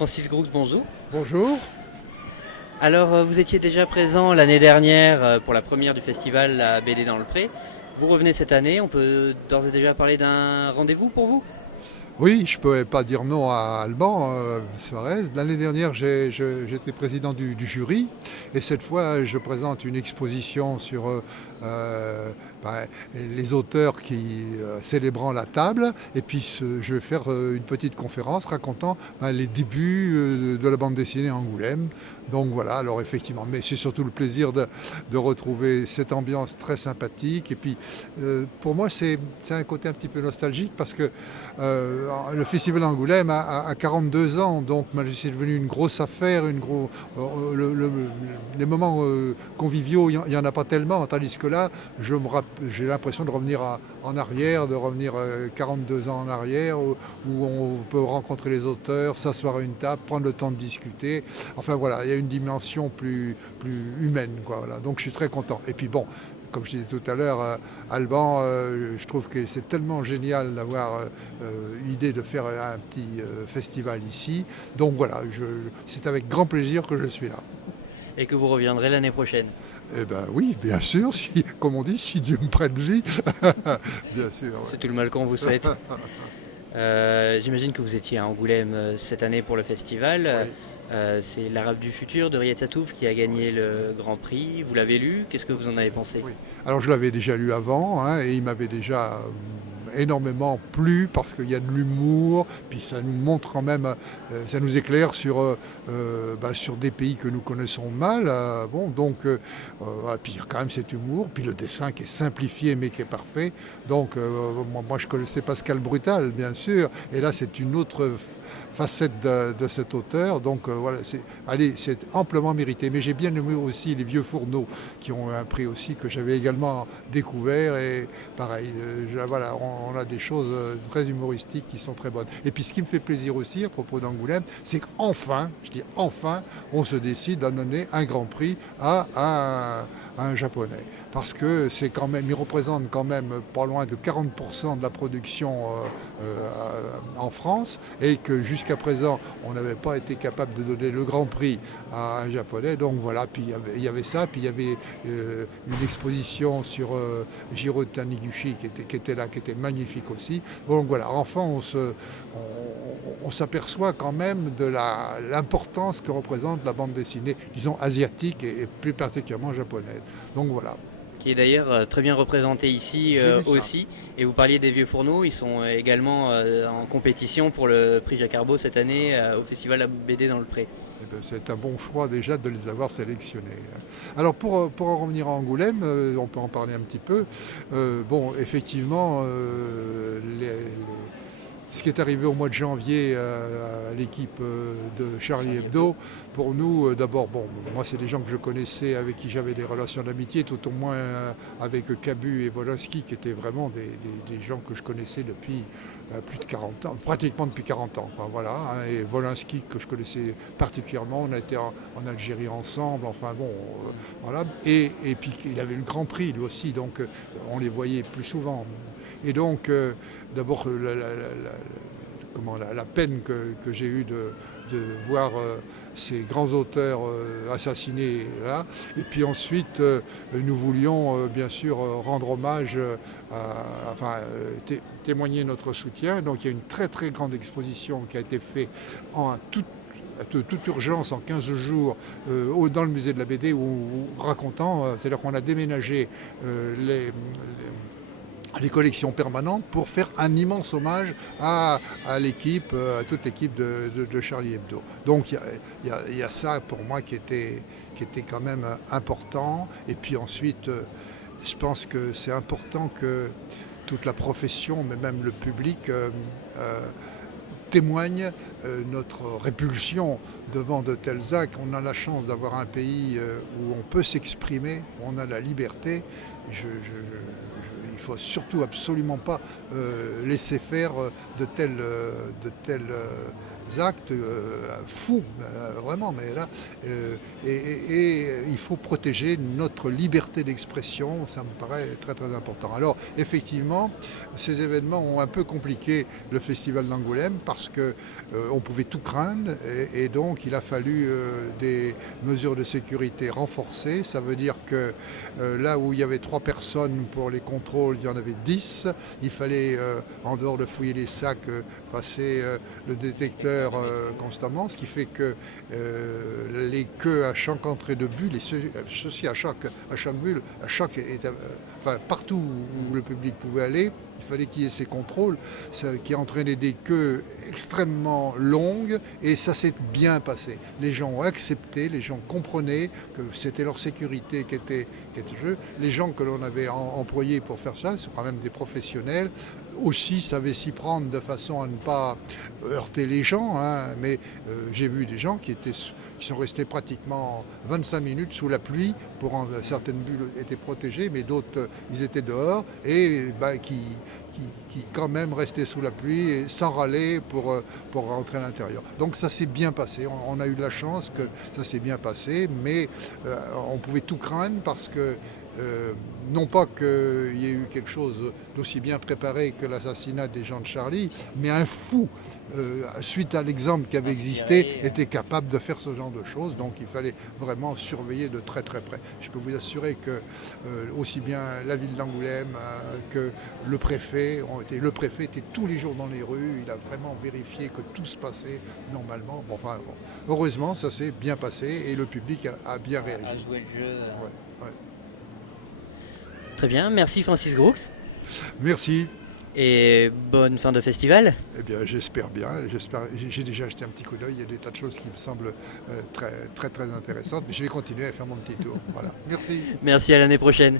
Francis Groux, bonjour. Bonjour. Alors, vous étiez déjà présent l'année dernière pour la première du festival La BD dans le Pré. Vous revenez cette année, on peut d'ores et déjà parler d'un rendez-vous pour vous? Oui, je ne pouvais pas dire non à Alban Suarez. L'année dernière, j'étais président du jury et cette fois, je présente une exposition sur bah, les auteurs célébrant la table. Et puis, je vais faire une petite conférence racontant les débuts de la bande dessinée à Angoulême. Donc voilà, alors effectivement, mais c'est surtout le plaisir de retrouver cette ambiance très sympathique. Et puis, pour moi, c'est un côté un petit peu nostalgique parce que le Festival d'Angoulême a 42 ans, donc c'est devenu une grosse affaire, les moments conviviaux, il n'y en a pas tellement, tandis que là, j'ai l'impression de revenir en arrière, de revenir 42 ans en arrière, où on peut rencontrer les auteurs, s'asseoir à une table, prendre le temps de discuter. Enfin voilà, il y a une dimension plus humaine, quoi, voilà. Donc je suis très content. Et puis bon, comme je disais tout à l'heure, Alban, je trouve que c'est tellement génial d'avoir l'idée de faire un petit festival ici. Donc voilà, c'est avec grand plaisir que je suis là. Et que vous reviendrez l'année prochaine. Eh bien oui, bien sûr, comme on dit, si Dieu me prête vie, bien sûr. Ouais. C'est tout le mal qu'on vous souhaite. J'imagine que vous étiez à Angoulême cette année pour le festival. Oui. C'est L'Arabe du futur de Riyad Satouf qui a gagné le Grand Prix. Vous l'avez lu, qu'est-ce que vous en avez pensé? Oui. Alors je l'avais déjà lu avant et il m'avait déjà énormément plu parce qu'il y a de l'humour, puis ça nous montre quand même, ça nous éclaire sur des pays que nous connaissons mal. Puis il y a quand même cet humour, puis le dessin qui est simplifié mais qui est parfait. Donc moi je connaissais Pascal Brutal bien sûr, et là c'est une autre facette de cet auteur. Donc voilà, c'est amplement mérité. Mais j'ai bien aimé aussi Les Vieux Fourneaux qui ont un prix aussi que j'avais également découvert. Et pareil, voilà, on a des choses très humoristiques qui sont très bonnes. Et puis ce qui me fait plaisir aussi à propos d'Angoulême, c'est qu'enfin, je dis enfin, on se décide à donner un grand prix à un japonais. Parce que c'est quand même, il représente quand même pas loin de 40% de la production en France, et que jusqu'à présent, on n'avait pas été capable de donner le grand prix à un japonais. Donc voilà, puis il y avait ça, puis il y avait une exposition sur Jiro Taniguchi qui était là, qui était magnifique aussi. Donc voilà, enfin on s'aperçoit quand même de l'importance que représente la bande dessinée, disons asiatique et plus particulièrement japonaise. Donc voilà. Qui est d'ailleurs très bien représenté ici aussi. Et vous parliez des Vieux Fourneaux, ils sont également en compétition pour le prix Jacques Arbaud cette année au Festival La BD dans le Pré. Eh bien, c'est un bon choix déjà de les avoir sélectionnés. Alors pour en revenir à Angoulême, on peut en parler un petit peu. Effectivement, ce qui est arrivé au mois de janvier à l'équipe de Charlie Hebdo, pour nous, d'abord, moi c'est des gens que je connaissais, avec qui j'avais des relations d'amitié, tout au moins avec Cabu et Wolinski, qui étaient vraiment des gens que je connaissais depuis plus de 40 ans, pratiquement depuis 40 ans. Quoi, voilà, hein, et Wolinski, que je connaissais particulièrement, on a été en Algérie ensemble, voilà. Et puis il avait le Grand Prix lui aussi, donc on les voyait plus souvent. Et donc, d'abord, la peine que j'ai eue de voir ces grands auteurs assassinés là. Et puis ensuite, nous voulions bien sûr rendre hommage, témoigner notre soutien. Donc il y a une très très grande exposition qui a été faite en toute urgence en 15 jours dans le musée de la BD, racontant, c'est-à-dire qu'on a déménagé les collections permanentes pour faire un immense hommage à toute l'équipe de Charlie Hebdo. Donc il y a ça pour moi qui était quand même important. Et puis ensuite, je pense que c'est important que toute la profession, mais même le public, témoigne notre répulsion devant de tels actes. On a la chance d'avoir un pays où on peut s'exprimer, où on a la liberté. Il ne faut surtout absolument pas laisser faire de tels actes fous, vraiment. Mais là, et il faut protéger notre liberté d'expression, ça me paraît très très important. Alors effectivement, ces événements ont un peu compliqué le Festival d'Angoulême parce que on pouvait tout craindre et donc il a fallu des mesures de sécurité renforcées. Ça veut dire que là où il y avait 3 personnes pour les contrôles, il y en avait 10. Il fallait, en dehors de fouiller les sacs, passer le détecteur constamment, ce qui fait que les queues à chaque entrée de bulle, et ceci à chaque bulle, enfin, partout où le public pouvait aller, il fallait qu'il y ait ces contrôles, qui entraînaient des queues extrêmement longues, et ça s'est bien passé. Les gens ont accepté, les gens comprenaient que c'était leur sécurité qui était jeu. Les gens que l'on avait employés pour faire ça, c'est quand même des professionnels, aussi savaient s'y prendre de façon à ne pas heurter les gens, hein. Mais j'ai vu des gens qui sont restés pratiquement 25 minutes sous la pluie, certaines bulles étaient protégées, mais d'autres, ils étaient dehors, et qui quand même restaient sous la pluie et sans râler pour rentrer à l'intérieur. Donc ça s'est bien passé, on a eu de la chance que ça s'est bien passé, mais on pouvait tout craindre parce que non pas qu'il y ait eu quelque chose d'aussi bien préparé que l'assassinat des gens de Charlie, mais un fou, suite à l'exemple qui avait existé, était capable de faire ce genre de choses. Donc il fallait vraiment surveiller de très très près. Je peux vous assurer que aussi bien la ville d'Angoulême que le préfet était tous les jours dans les rues. Il a vraiment vérifié que tout se passait normalement. Heureusement, ça s'est bien passé et le public a bien réagi. À jouer le jeu. Ouais. Très bien, merci Francis Groux. Merci. Et bonne fin de festival. Eh bien, j'espère bien. J'ai déjà acheté un petit coup d'œil. Il y a des tas de choses qui me semblent très, très, très intéressantes. Mais je vais continuer à faire mon petit tour. Voilà. Merci. Merci, à l'année prochaine.